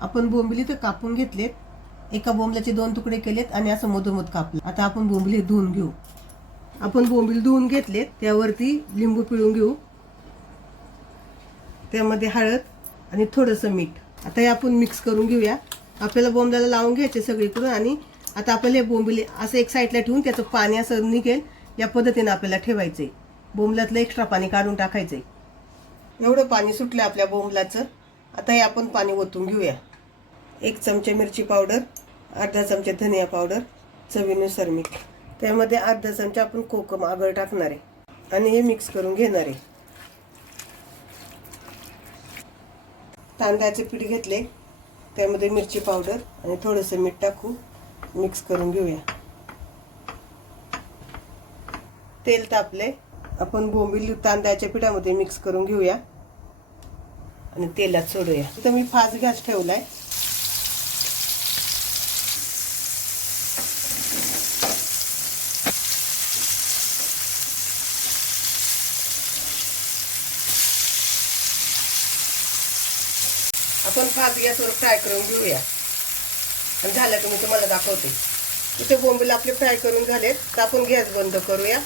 आपण बोंबिली तर कापून घेतलेत, एका बोंबल्याचे 2 तुकडे केलेत आणि असं मधोमध कापलं. आता आपण बोंबिली धुवून घेऊ. आपण बोंबील धुवून घेतलेत, त्यावरती लिंबू पिळून घेऊ. त्यामध्ये हळद आणि थोडंसं मीठ. आता हे आपण मिक्स करून घेऊया. आपल्याला बोंबल्याला लावून घ्यायचे सगळीकडून. आणि आता आपल्याला हे बोंबिली असं एक साईडला ठेवून त्याचं पाणी असं निघेल या पद्धतीने आपल्याला ठेवायचंय. बोंबल्यातलं एक्स्ट्रा पाणी काढून टाकायचंय. एवढं पाणी सुटलं आपल्या बोंबलाचं. आता हे आपण पाणी ओतून घेऊया. 1 चमचा मिरची पावडर, अर्धा चमचा धनिया पावडर, चवीनुसार मीठ. त्यामध्ये अर्धा चमचा आपण कोकम आगळ टाकणार आहे आणि हे मिक्स करून घेणार आहे. तांदळाचे पीठ घेतले, त्यामध्ये मिरची पावडर आणि थोडंसं मीठ टाकू मिक्स करून घेऊया. तेल तापले, आपण बोंबील तांदळाच्या पिठामध्ये मिक्स करून घेऊया आणि तेलात सोडूया. इथं मी 5 गॅस ठेवलाय. आपण 5 गॅसवर फ्राय करून घेऊया आणि झालं की मी तुम्हाला दाखवते. इथे बोंबील आपले फ्राय करून झालेत, तर आपण गॅस बंद करूया